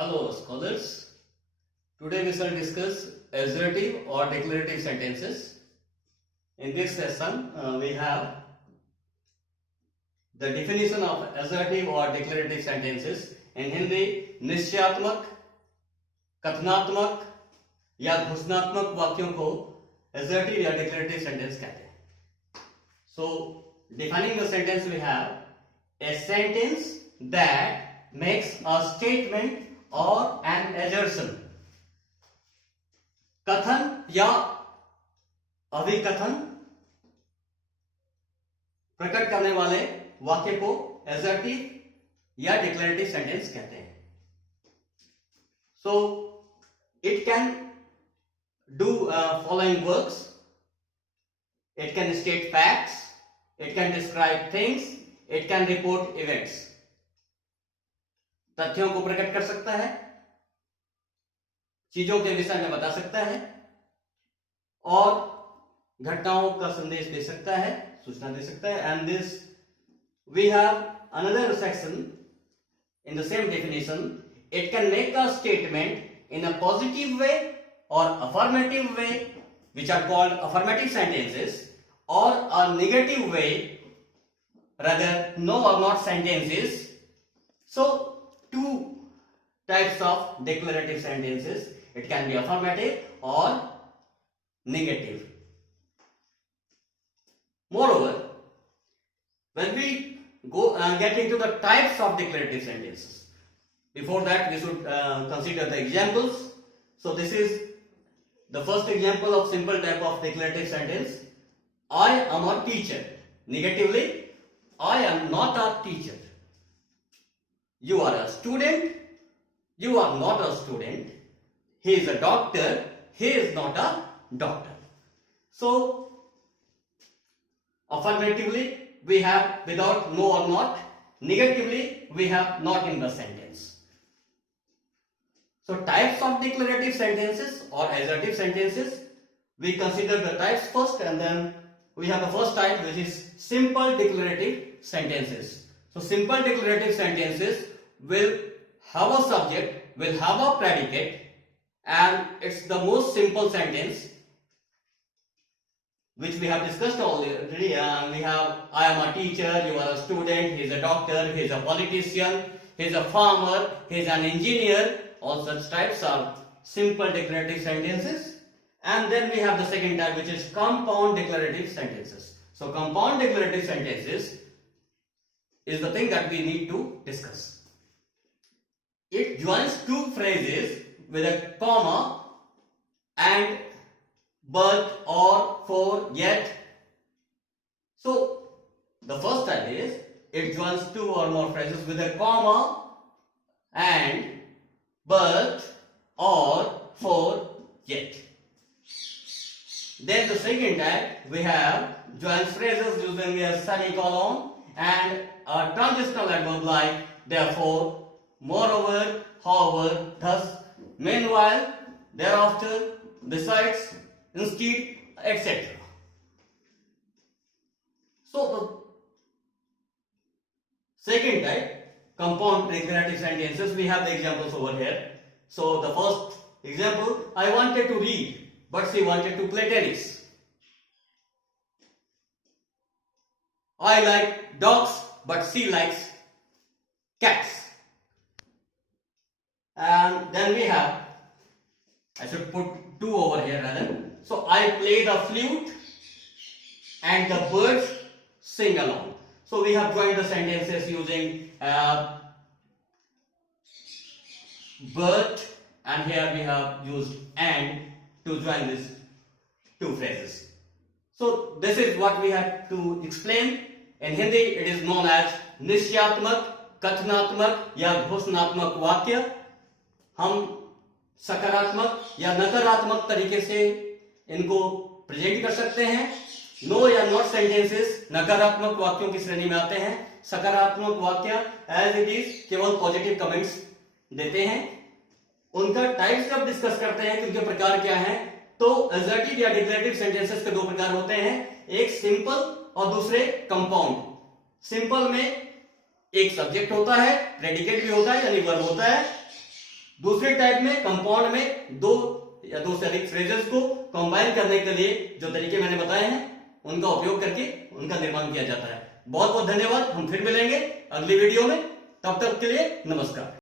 Hello scholars, today we shall discuss assertive or declarative sentences. In this session we have the definition of assertive or declarative sentences. In Hindi निश्चयात्मक, कथनात्मक या घोषणात्मक वाक्यों को assertive या declarative sentence कहते हैं. So defining the sentence we have a sentence that makes a statement और an assertion. कथन या अभिकथन प्रकट करने वाले वाक्य को assertive या declarative sentence कहते हैं. So it can do following works. It can state facts, it can describe things, it can report events. तथ्यों को प्रकट कर सकता है, चीजों के विषय में बता सकता है और घटनाओं का संदेश दे सकता है, सूचना दे सकता है. And this we have another section in the same definition. It can make a statement in a positive way or affirmative way, which are called affirmative sentences, or a negative way, rather no or not sentences. So two types of declarative sentences. It can be affirmative or negative. Moreover, when we go get into the types of declarative sentences, before that we should consider the examples. So this is the first example of simple type of declarative sentence. I am a teacher. Negatively, I am not a teacher. You are a student. You are not a student. He is a doctor. He is not a doctor. So, affirmatively, we have without no or not. Negatively, we have not in the sentence. So, types of declarative sentences or assertive sentences. We consider the types first, and then we have the first type, which is simple declarative sentences. So, simple declarative sentences will have a subject, will have a predicate, and it's the most simple sentence which we have discussed already. We have I am a teacher, you are a student, he is a doctor, he is a politician, he is a farmer, he is an engineer. All such types are simple declarative sentences. And then we have the second type, which is compound declarative sentences. So compound declarative sentences is the thing that we need to discuss. It joins two phrases with a comma and but, or, for, yet. So the first type is it joins two or more phrases with a comma and but, or, for, yet. Then the second type we have joins phrases using a semicolon and a transitional adverb like therefore, moreover, however, thus, meanwhile, thereafter, besides, instead, etc. So the second type, compound declarative sentences, we have the examples over here. So the first example, I wanted to read, but she wanted to play tennis. I like dogs, but she likes cats. And then we have, I should put two over here rather. So I play the flute and the birds sing along. So we have joined the sentences using but, and here we have used and to join these two phrases. So this is what we have to explain. In Hindi it is known as निश्चयात्मक, कथनात्मक या घोषणात्मक वाक्य. हम सकारात्मक या नकारात्मक तरीके से इनको present कर सकते हैं. नो या नॉट सेंटेंसेस नकारात्मक वाक्यों की श्रेणी में आते हैं. सकारात्मक वाक्य एज इट इज केवल पॉजिटिव कमेंट्स देते हैं. उनका टाइप्स जब डिस्कस करते हैं कि उनके प्रकार क्या हैं, तो असर्टिव या डिक्लेरेटिव सेंटेंसेस के दो प्रकार होते हैं, एक सिंपल और दूसरे कंपाउंड. सिंपल में एक सब्जेक्ट होता है, प्रेडिकेट भी होता है यानी वर्ब होता है. दूसरे टाइप में कंपाउंड में दो या दो से अधिक फ्रेजेस को कंबाइन करने के लिए जो तरीके मैंने बताए हैं उनका उपयोग करके उनका निर्माण किया जाता है। बहुत बहुत धन्यवाद। हम फिर मिलेंगे अगली वीडियो में। तब तक के लिए नमस्कार।